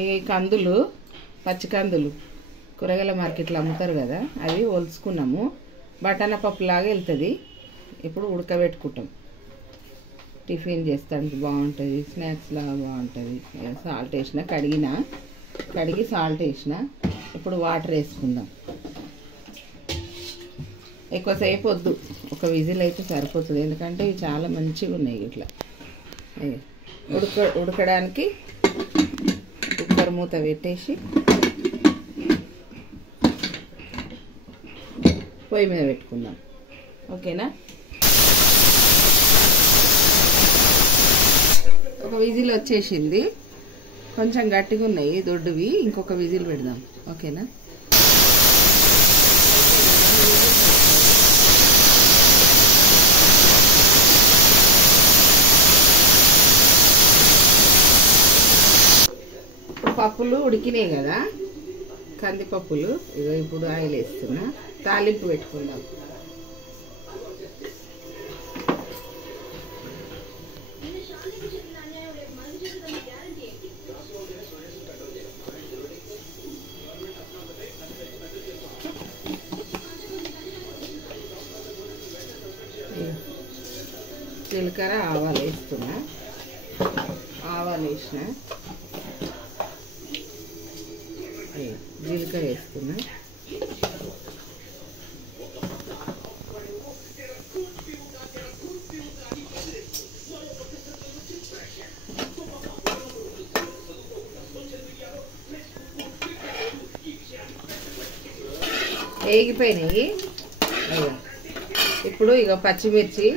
ఈ కందులు పచ్చి కందులు కూరగాయల మార్కెట్లో అమ్ముతారు కదా, అవి ఒలుచుకున్నాము. బటానా పప్పు లాగా వెళ్తుంది. ఇప్పుడు ఉడకబెట్టుకుంటాం. టిఫిన్ చేస్తానికి బాగుంటుంది, స్నాక్స్ లాగా బాగుంటుంది. సాల్ట్ వేసిన, కడిగి సాల్ట్ వేసిన. ఇప్పుడు వాటర్ వేసుకుందాం. ఎక్కువసేపు వద్దు, ఒక విజిల్ అయితే సరిపోతుంది. ఎందుకంటే ఇవి చాలా మంచిగా ఉన్నాయి. ఇట్లా ఉడకడానికి కుక్కర్ మూత పెట్టేసి పొయ్యి మీద పెట్టుకుందాం. ఓకేనా? ఒక విజిల్ వచ్చేసింది. కొంచెం గట్టిగా ఉన్నాయి దొడ్డువి. ఇంకొక విజిల్ పెడదాం. ఓకేనా? పప్పులు ఉడికినాయి కదా, కందిపప్పులు. ఇగో ఇప్పుడు ఆయిల్ వేస్తున్నా. తాలింపు పెట్టుకుందాం. జీలకర్ర ఆవాలు వేస్తున్నా. ఆవాలు వేసిన, జీలకర్ర వేస్తున్నా. వేగిపోయినాయి. ఇప్పుడు ఇక పచ్చిమిర్చి,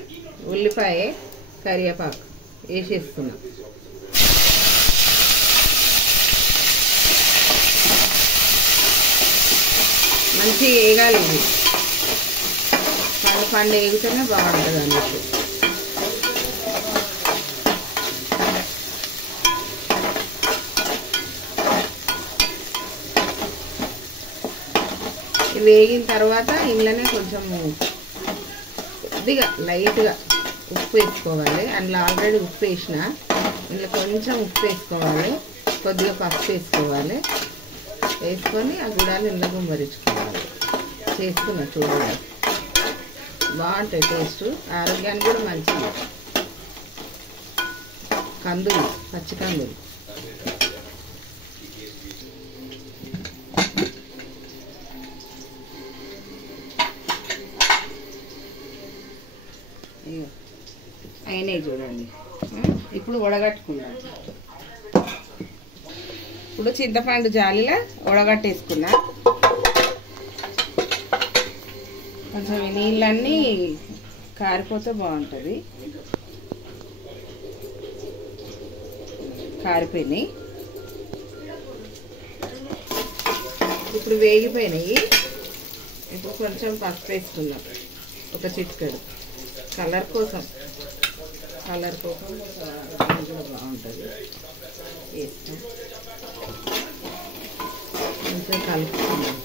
ఉల్లిపాయ, కరివేపాకు వేసేస్తున్నా. మంచిగా వేగాలి. ఇది పండు వేగితేనే బాగుంటుంది అన్నట్టు. వేగిన తర్వాత ఇంట్లోనే కొంచెం కొద్దిగా లైట్గా ఉప్పు వేసుకోవాలి. అందులో ఆల్రెడీ ఉప్పు వేసిన, ఇందులో కొంచెం ఉప్పు వేసుకోవాలి. కొద్దిగా పసుపు వేసుకోవాలి. వేసుకొని ఆ గుడాలు ఇంట్లో గుమ్మరించుకోవాలి. చేసుకున్నా చూడండి, బాగుంటాయి టేస్ట్. ఆరోగ్యానికి కూడా మంచిది. కందులు, పచ్చి కందులు. అయినాయి చూడండి. ఇప్పుడు వడగట్టుకుందాం. ఇప్పుడు చింతపండు జాలిలా వడగట్టేసుకున్నా. కొంచెం నీళ్ళన్నీ కారిపోతే బాగుంటుంది. కారిపోయినాయి. ఇప్పుడు వేగిపోయినాయి. ఇప్పుడు కొంచెం పసుపు వేసుకుందాం, ఒక చిటికెడు. కలర్ కోసం బాగుంటుంది. వేస్తాం. కొంచెం కలుపుకుందాం.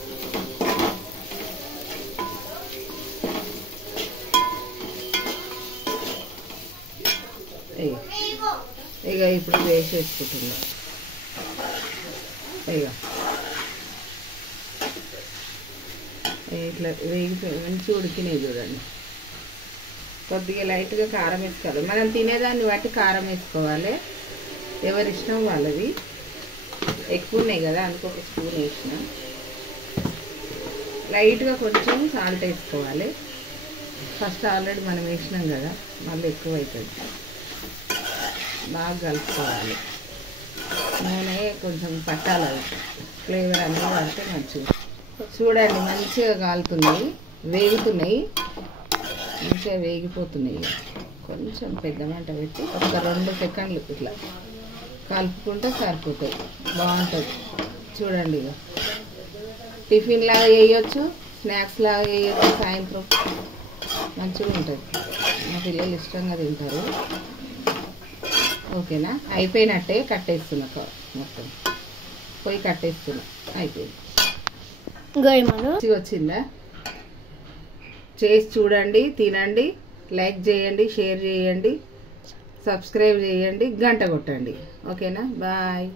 ఇక ఇప్పుడు వేసేసుకుంటున్నాం. ఇట్లా వేగిపోయి మంచిగా ఉడికినాయి చూడండి. కొద్దిగా లైట్గా కారం వేసుకోవాలి. మనం తినేదాన్ని బట్టి కారం వేసుకోవాలి. ఎవరిష్టం వాళ్ళది. ఎక్కువ ఉన్నాయి కదా, అందుకు ఒక స్పూన్ వేసిన. లైట్గా కొంచెం సాల్ట్ వేసుకోవాలి. ఫస్ట్ ఆల్రెడీ మనం వేసినాం కదా, మళ్ళీ ఎక్కువ అవుతుంది. బాగా కలుపుకోవాలి. నూనె కొంచెం పట్టాలి, ఫ్లేవర్ అనేది పడితే మంచిగా. చూడండి మంచిగా కాలుతున్నాయి, వేగుతున్నాయి, మంచిగా వేగిపోతున్నాయి. కొంచెం పెద్ద మంట పెట్టి ఒక 2 సెకండ్లు ఇట్లా కలుపుకుంటే సరిపోతాయి. బాగుంటుంది చూడండి. ఇక టిఫిన్ లాగా వేయచ్చు, స్నాక్స్ లాగా వేయచ్చు. సాయంత్రం మంచిగా ఉంటుంది. మా పిల్లలు ఇష్టంగా తింటారు. ఓకేనా? అయిపోయినట్టే. కట్టేస్తున్నా, మొత్తం పొయ్యి కట్టేస్తున్నా. అయిపోయింది. మంచిగా వచ్చిందా? చేసి చూడండి, తినండి, లైక్ చేయండి, షేర్ చేయండి, సబ్స్క్రైబ్ చేయండి, గంట కొట్టండి. ఓకేనా? బాయ్.